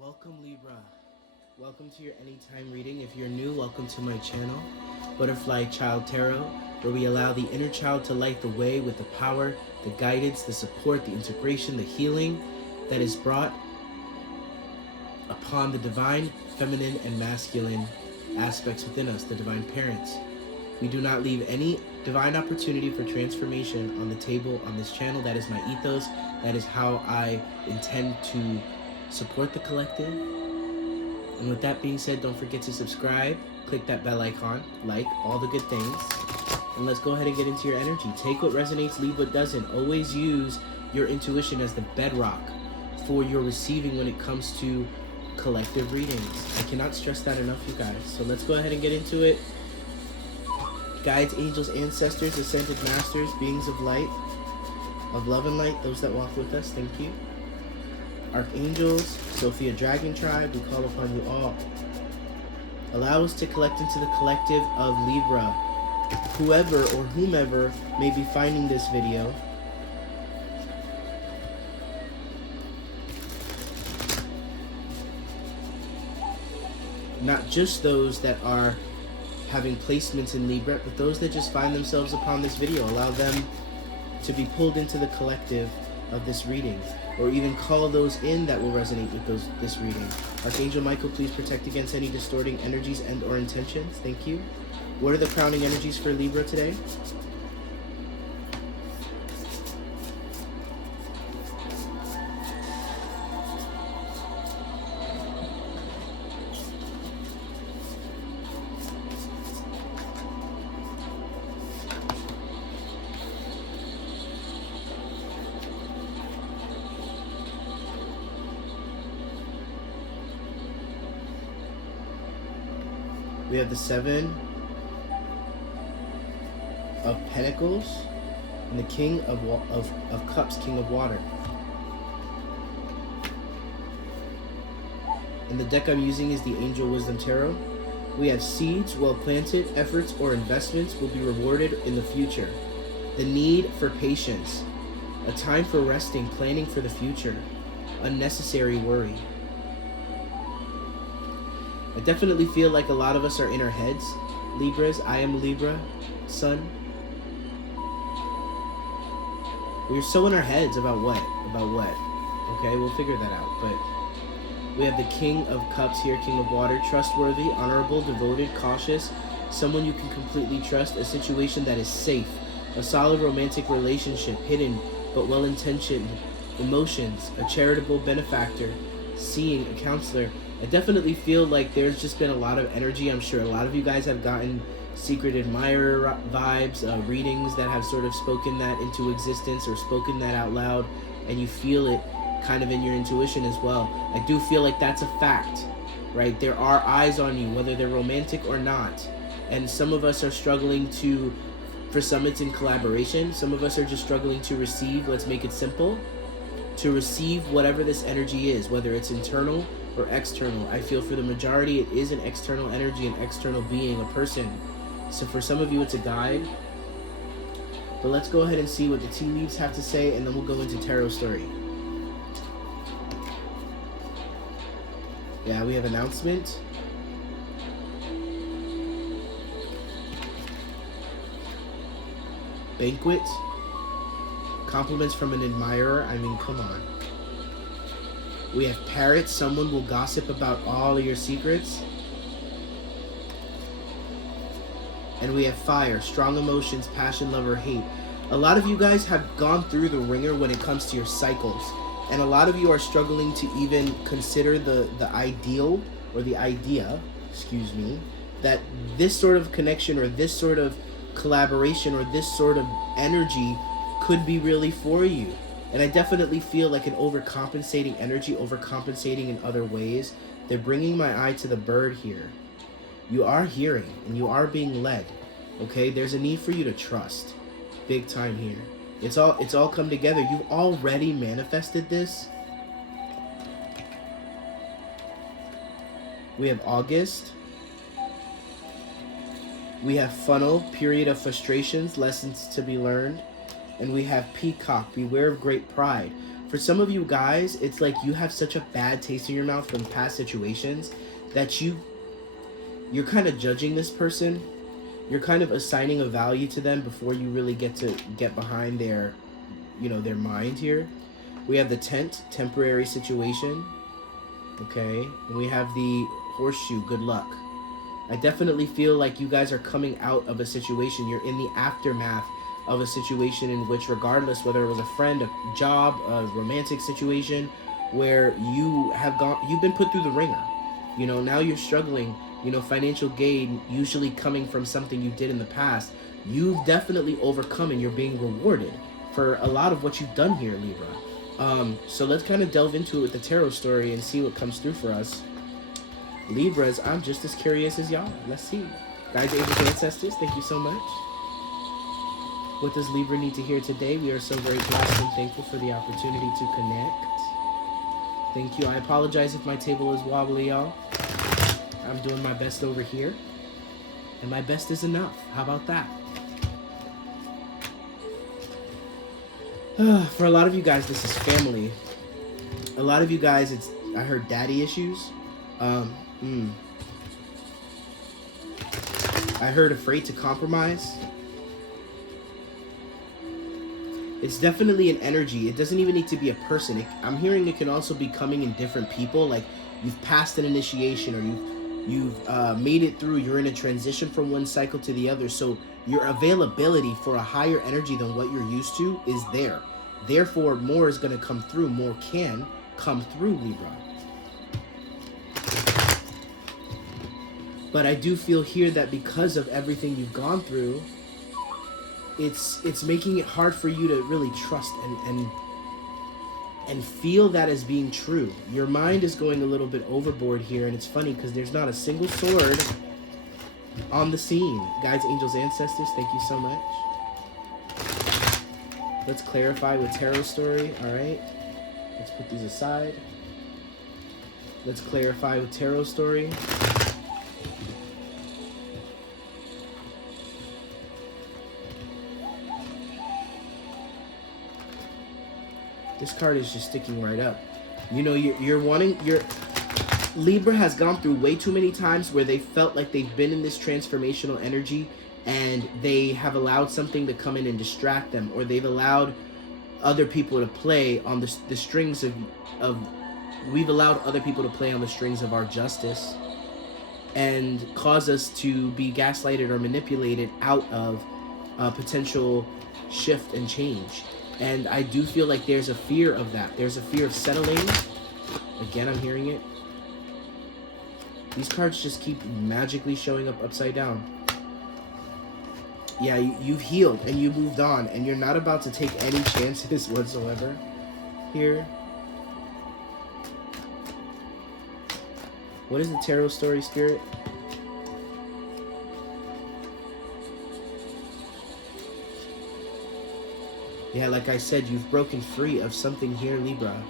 Welcome, Libra. Welcome to your anytime reading. If you're new, welcome to my channel, Butterfly Child Tarot, where we allow the inner child to light the way with the power, the guidance, the support, the integration, the healing that is brought upon the divine, feminine, and masculine aspects within us, the divine parents. We do not leave any divine opportunity for transformation on the table on this channel. That is my ethos. That is how I intend to support the collective. And with that being said, don't forget to subscribe, click that bell icon, like all the good things, and let's go ahead and get into your energy. Take what resonates, leave what doesn't. Always use your intuition as the bedrock for your receiving when it comes to collective readings. I cannot stress that enough, you guys. So let's go ahead and get into it. Guides, angels, ancestors, ascended masters, beings of light, of love and light, those that walk with us, thank you. Archangels, Sophia Dragon Tribe, we call upon you all. Allow us to collect into the collective of Libra. Whoever or whomever may be finding this video, not just those that are having placements in Libra, but those that just find themselves upon this video, allow them to be pulled into the collective of this reading, or even call those in that will resonate with this reading. Archangel Michael, please protect against any distorting energies and or intentions. Thank you. What are the crowning energies for Libra today? We have the Seven of Pentacles and the King of Cups, King of Water. And the deck I'm using is the Angel Wisdom Tarot. We have seeds well planted, efforts or investments will be rewarded in the future. The need for patience, a time for resting, planning for the future, unnecessary worry. I definitely feel like a lot of us are in our heads. Libras, I am Libra, sun. We're so in our heads about what? Okay, we'll figure that out. But we have the King of Cups here, King of Water. Trustworthy, honorable, devoted, cautious. Someone you can completely trust. A situation that is safe. A solid romantic relationship. Hidden but well-intentioned. Emotions. A charitable benefactor. Seeing a counselor. I definitely feel like there's just been a lot of energy. I'm sure a lot of you guys have gotten secret admirer vibes, readings that have sort of spoken that into existence or spoken that out loud, and you feel it kind of in your intuition as well. I do feel like that's a fact, right? There are eyes on you, whether they're romantic or not, and some of us are struggling to, for some it's in collaboration, some of us are just struggling to receive, let's make it simple, to receive whatever this energy is, whether it's internal or external. I feel for the majority it is an external energy, an external being, a person. So for some of you it's a guide. But let's go ahead and see what the tea leaves have to say, and then we'll go into tarot story. Yeah, we have announcement. Banquet. Compliments from an admirer. I mean, come on. We have parrot. Someone will gossip about all of your secrets. And we have fire. Strong emotions, passion, love, or hate. A lot of you guys have gone through the ringer when it comes to your cycles. And a lot of you are struggling to even consider the ideal, or the idea, excuse me, that this sort of connection or this sort of collaboration or this sort of energy could be really for you. And I definitely feel like an overcompensating energy, overcompensating in other ways. They're bringing my eye to the bird here. You are hearing and you are being led. Okay, there's a need for you to trust. Big time here. It's all come together. You've already manifested this. We have August. We have funnel, period of frustrations, lessons to be learned. And we have peacock, beware of great pride. For some of you guys, it's like you have such a bad taste in your mouth from past situations that you're kind of judging this person. You're kind of assigning a value to them before you really get behind their, their mind here. We have the tent, temporary situation. Okay, and we have the horseshoe, good luck. I definitely feel like you guys are coming out of a situation. You're in the aftermath of a situation in which, regardless whether it was a friend, a job, a romantic situation, where you've been put through the ringer. Now you're struggling. Financial gain usually coming from something you did in the past. You've definitely overcome and you're being rewarded for a lot of what you've done here, Libra. So let's kind of delve into it with the tarot story and see what comes through for us. Libras, I'm just as curious as y'all. Let's see. Guides, angels, ancestors, thank you so much. What does Libra need to hear today? We are so very blessed and thankful for the opportunity to connect. Thank you. I apologize if my table is wobbly, y'all. I'm doing my best over here. And my best is enough. How about that? For a lot of you guys, this is family. A lot of you guys, I heard daddy issues. I heard afraid to compromise. It's definitely an energy. It doesn't even need to be a person. I'm hearing it can also be coming in different people. Like you've passed an initiation or you've made it through. You're in a transition from one cycle to the other. So your availability for a higher energy than what you're used to is there. Therefore, more is going to come through. More can come through, Libra. But I do feel here that because of everything you've gone through, it's making it hard for you to really trust and feel that as being true. Your mind is going a little bit overboard here, and it's funny because there's not a single sword on the scene. Guides, angels, ancestors, thank you so much. Let's clarify with tarot story. All right, let's put these aside. Let's clarify with tarot story. This card is just sticking right up. Libra has gone through way too many times where they felt like they've been in this transformational energy and they have allowed something to come in and distract them, or they've allowed other people to play on the strings we've allowed other people to play on the strings of our justice and cause us to be gaslighted or manipulated out of a potential shift and change. And I do feel like there's a fear of that. There's a fear of settling. Again, I'm hearing it. These cards just keep magically showing up upside down. Yeah, you've healed and you moved on, and you're not about to take any chances whatsoever here. What is the tarot story, Spirit? Yeah, like I said, you've broken free of something here, Libra.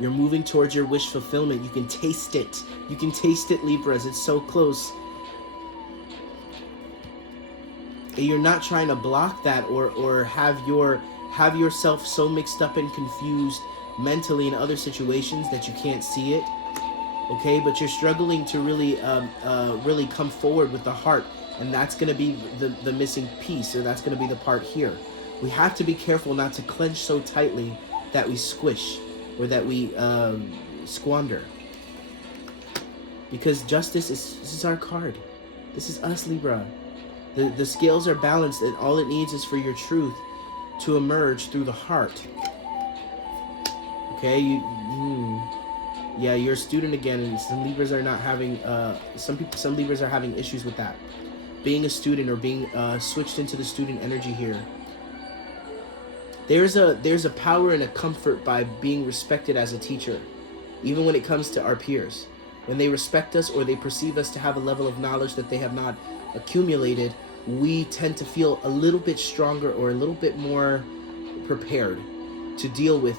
You're moving towards your wish fulfillment. You can taste it. You can taste it, Libras. It's so close. And you're not trying to block that or have yourself so mixed up and confused mentally in other situations that you can't see it. Okay, but you're struggling to really come forward with the heart. And that's going to be the missing piece, or that's going to be the part here. We have to be careful not to clench so tightly that we squish or that we squander. Because justice this is our card. This is us, Libra. The scales are balanced, and all it needs is for your truth to emerge through the heart. Okay, yeah, you're a student again, and some Libras are not having. Some Libras are having issues with that. Being a student or being switched into the student energy here. There's a power and a comfort by being respected as a teacher, even when it comes to our peers. When they respect us or they perceive us to have a level of knowledge that they have not accumulated, we tend to feel a little bit stronger or a little bit more prepared to deal with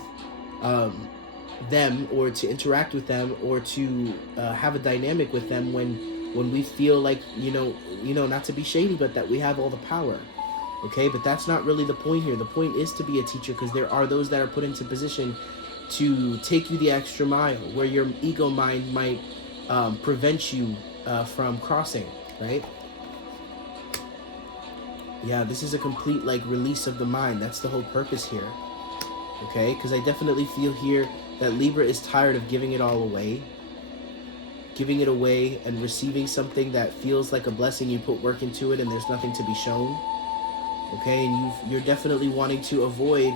them, or to interact with them, or to have a dynamic with them when we feel like, not to be shady, but that we have all the power. Okay, but that's not really the point here. The point is to be a teacher, because there are those that are put into position to take you the extra mile, where your ego mind might prevent you from crossing, right? Yeah, this is a complete like release of the mind. That's the whole purpose here. Okay, because I definitely feel here that Libra is tired of giving it all away. Giving it away and receiving something that feels like a blessing. You put work into it and there's nothing to be shown. Okay, and you're definitely wanting to avoid,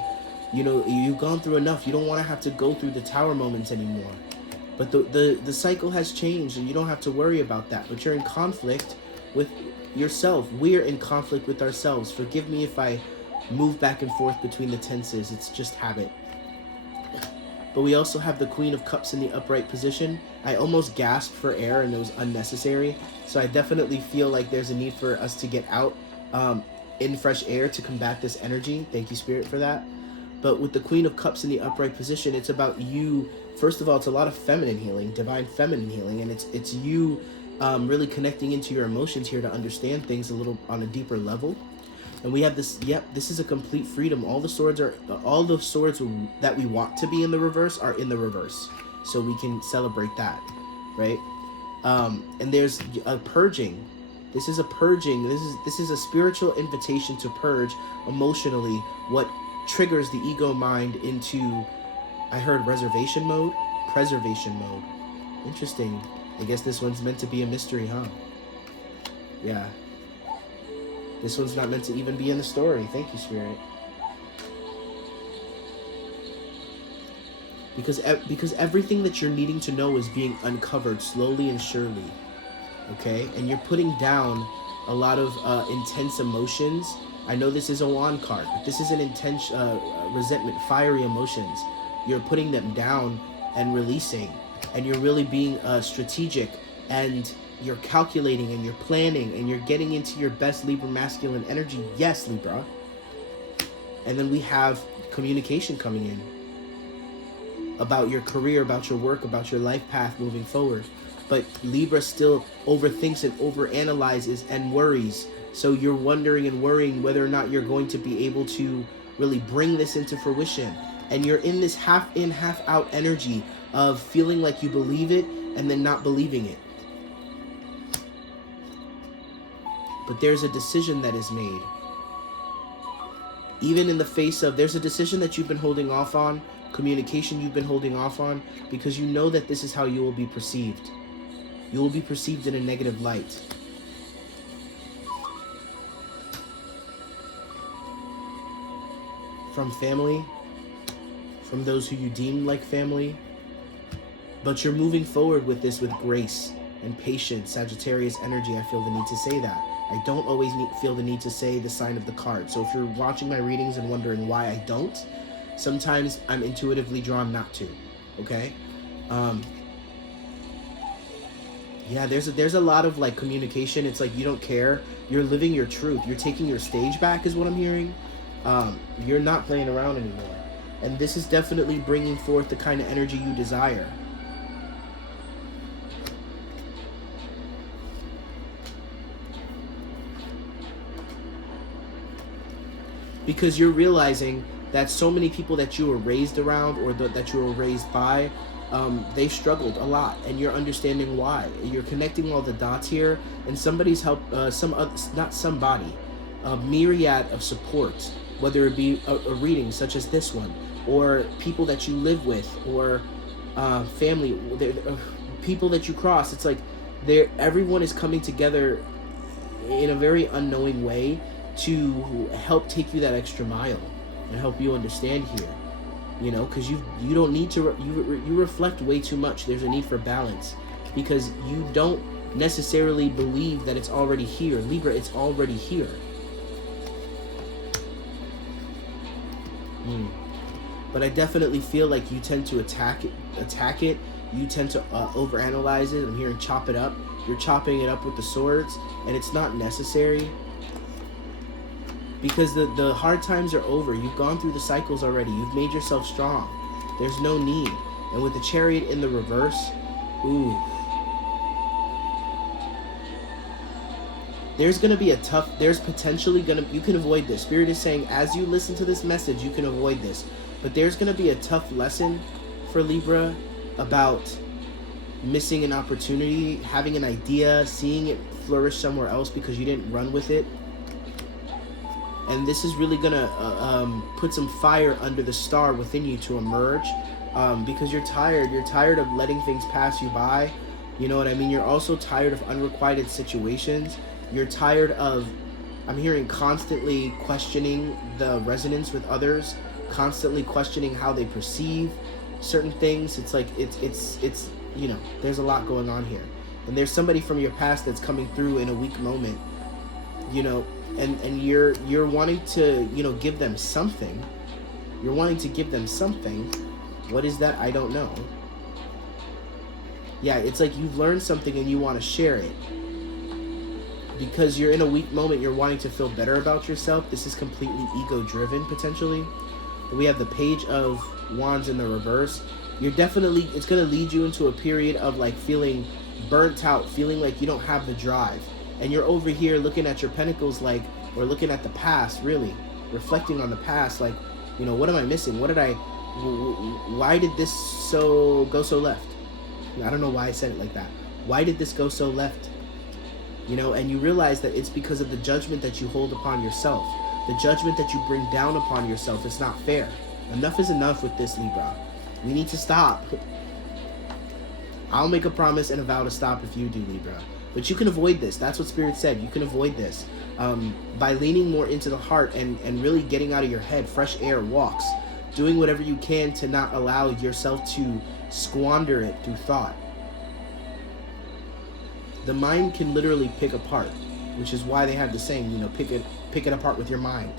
you know, you've gone through enough. You don't want to have to go through the tower moments anymore. But the cycle has changed and you don't have to worry about that. But you're in conflict with yourself. We're in conflict with ourselves. Forgive me if I move back and forth between the tenses. It's just habit. But we also have the Queen of Cups in the upright position. I almost gasped for air and it was unnecessary. So I definitely feel like there's a need for us to get out in fresh air to combat this energy. Thank you, Spirit, for that. But with the Queen of Cups in the upright position, it's about you. First of all, it's a lot of feminine healing, divine feminine healing, and it's you really connecting into your emotions here to understand things a little on a deeper level. And we have this. Yep, this is a complete freedom. All the swords that we want to be in the reverse are in the reverse, so we can celebrate that, right? And there's a purging. This is a purging. This is a spiritual invitation to purge emotionally what triggers the ego mind into, I heard preservation mode. Interesting. I guess this one's meant to be a mystery, huh? Yeah. This one's not meant to even be in the story. Thank you, Spirit. Because everything that you're needing to know is being uncovered slowly and surely. Okay? And you're putting down a lot of intense emotions. I know this is a wand card, but this is an intense resentment, fiery emotions. You're putting them down and releasing. And you're really being strategic, and you're calculating and you're planning and you're getting into your best Libra masculine energy. Yes, Libra. And then we have communication coming in about your career, about your work, about your life path moving forward. But Libra still overthinks and overanalyzes and worries. So you're wondering and worrying whether or not you're going to be able to really bring this into fruition. And you're in this half in, half out energy of feeling like you believe it and then not believing it. But there's a decision that is made. Even in the face of, there's a decision that you've been holding off on, communication you've been holding off on, because you know that this is how you will be perceived. You will be perceived in a negative light. From family, from those who you deem like family. But you're moving forward with this with grace and patience. Sagittarius energy, I feel the need to say that. I don't always feel the need to say the sign of the card. So if you're watching my readings and wondering why I don't, sometimes I'm intuitively drawn not to. Okay? Yeah, there's a lot of like communication. It's like you don't care. You're living your truth. You're taking your stage back is what I'm hearing. You're not playing around anymore. And this is definitely bringing forth the kind of energy you desire. Because you're realizing that so many people that you were raised around or that you were raised by, they've struggled a lot, and you're understanding why. You're connecting all the dots here, and somebody's help, a myriad of support, whether it be a reading such as this one, or people that you live with, or family, people that you cross. It's like everyone is coming together in a very unknowing way to help take you that extra mile and help you understand here, you know, because you don't need to, you reflect way too much. There's a need for balance because you don't necessarily believe that it's already here. Libra, it's already here. But I definitely feel like you tend to attack it. You tend to overanalyze it. I'm hearing chop it up. You're chopping it up with the swords, and it's not necessary. Because the hard times are over. You've gone through the cycles already. You've made yourself strong. There's no need. And with the Chariot in the reverse, ooh. there's going to be there's potentially going to, you can avoid this. Spirit is saying, as you listen to this message, you can avoid this. But there's going to be a tough lesson for Libra about missing an opportunity, having an idea, seeing it flourish somewhere else because you didn't run with it. And this is really going to put some fire under the star within you to emerge, because you're tired. You're tired of letting things pass you by. You know what I mean? You're also tired of unrequited situations. You're tired of, I'm hearing, constantly questioning the resonance with others, constantly questioning how they perceive certain things. It's like, it's you know, there's a lot going on here. And there's somebody from your past that's coming through in a weak moment, you know, and you're wanting to, you know, give them something. You're wanting to give them something. What is that? I don't know. Yeah, it's like you've learned something and you want to share it. Because you're in a weak moment, you're wanting to feel better about yourself. This is completely ego-driven, potentially. We have the Page of Wands in the reverse. You're definitely, it's going to lead you into a period of like feeling burnt out, feeling like you don't have the drive. And you're over here looking at your pentacles like, or looking at the past, really. Reflecting on the past, like, you know, what am I missing? What did I, why did this go so left? I don't know why I said it like that. Why did this go so left? You know, and you realize that it's because of the judgment that you hold upon yourself. The judgment that you bring down upon yourself. It's not fair. Enough is enough with this, Libra. We need to stop. I'll make a promise and a vow to stop if you do, Libra. But you can avoid this. That's what Spirit said. You can avoid this by leaning more into the heart and really getting out of your head. Fresh air, walks. Doing whatever you can to not allow yourself to squander it through thought. The mind can literally pick apart, which is why they have the saying, you know, pick it apart with your mind.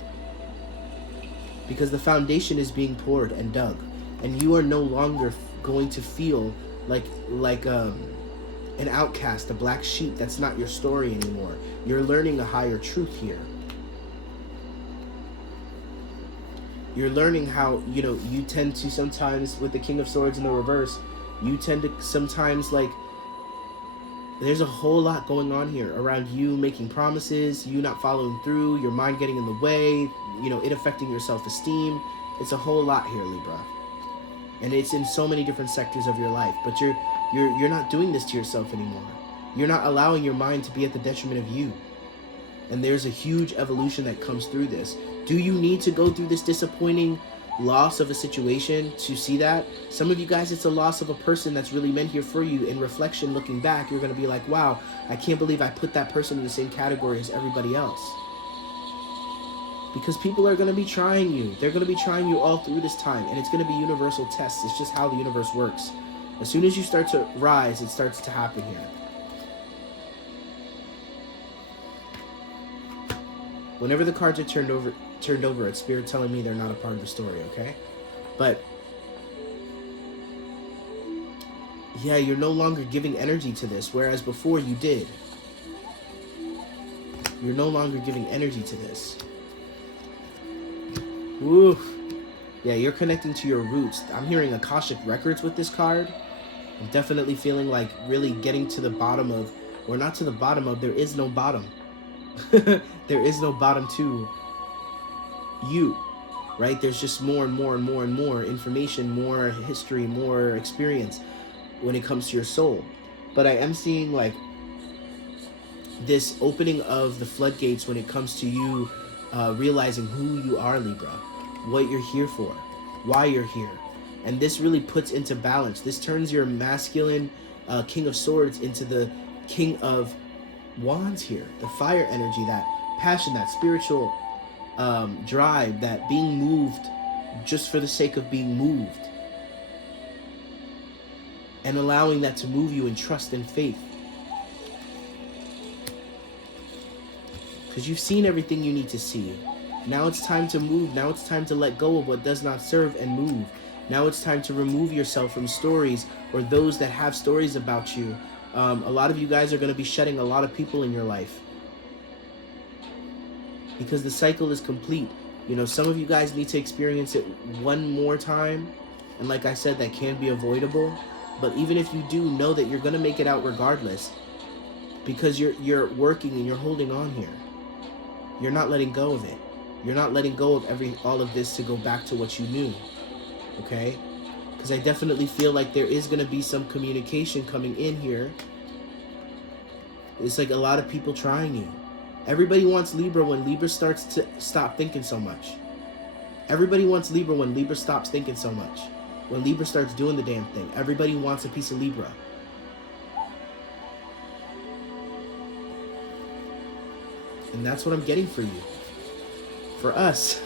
Because the foundation is being poured and dug, and you are no longer going to feel like an outcast, a black sheep. That's not your story anymore. You're learning a higher truth here. You're learning how, you know, you tend to sometimes, with the King of Swords in the reverse, you tend to sometimes, like, there's a whole lot going on here around you making promises, you not following through, your mind getting in the way, you know, it affecting your self-esteem. It's a whole lot here, Libra. And it's in so many different sectors of your life. But you're not doing this to yourself anymore. You're not allowing your mind to be at the detriment of you. And there's a huge evolution that comes through this. Do you need to go through this disappointing loss of a situation to see that? Some of you guys, it's a loss of a person that's really meant here for you. In reflection, looking back, you're going to be like, wow, I can't believe I put that person in the same category as everybody else. Because people are going to be trying you. They're going to be trying you all through this time. And it's going to be universal tests. It's just how the universe works. As soon as you start to rise, it starts to happen here. Whenever the cards are turned over, it's Spirit telling me they're not a part of the story, okay? But yeah, you're no longer giving energy to this, whereas before you did. You're no longer giving energy to this. Woo. Yeah, you're connecting to your roots. I'm hearing Akashic Records with this card. I'm definitely feeling like really getting to the bottom of, or not to the bottom of, there is no bottom. There is no bottom to you, right? There's just more and more and more and more information, more history, more experience when it comes to your soul. But I am seeing like this opening of the floodgates when it comes to you realizing who you are, Libra, what you're here for, why you're here. And this really puts into balance. This turns your masculine King of Swords into the King of Wands here. The fire energy, that passion, that spiritual drive, that being moved just for the sake of being moved. And allowing that to move you in trust and faith. Because you've seen everything you need to see. Now it's time to move. Now it's time to let go of what does not serve and move. Now it's time to remove yourself from stories or those that have stories about you. A lot of you guys are going to be shedding a lot of people in your life. Because the cycle is complete. You know, some of you guys need to experience it one more time. And like I said, that can be avoidable. But even if you do, know that you're going to make it out regardless. because you're working and you're holding on here. You're not letting go of it. You're not letting go of all of this to go back to what you knew. Okay? Because I definitely feel like there is going to be some communication coming in here. It's like a lot of people trying you. Everybody wants Libra when Libra starts to stop thinking so much. Everybody wants Libra when Libra stops thinking so much. When Libra starts doing the damn thing. Everybody wants a piece of Libra. And that's what I'm getting for you. For us.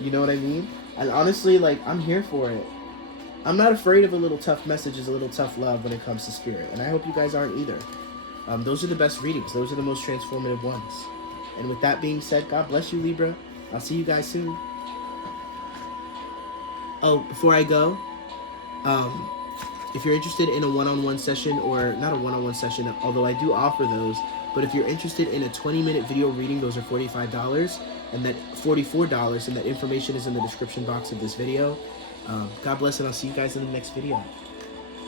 You know what I mean? And honestly, like, I'm here for it. I'm not afraid of a little tough messages, a little tough love when it comes to spirit. And I hope you guys aren't either. Those are the best readings. Those are the most transformative ones. And with that being said, God bless you, Libra. I'll see you guys soon. Oh, before I go, if you're interested in a one-on-one session, or not a one-on-one session, although I do offer those, but if you're interested in a 20-minute video reading, those are $45, and that $44, and that information is in the description box of this video. God bless, and I'll see you guys in the next video.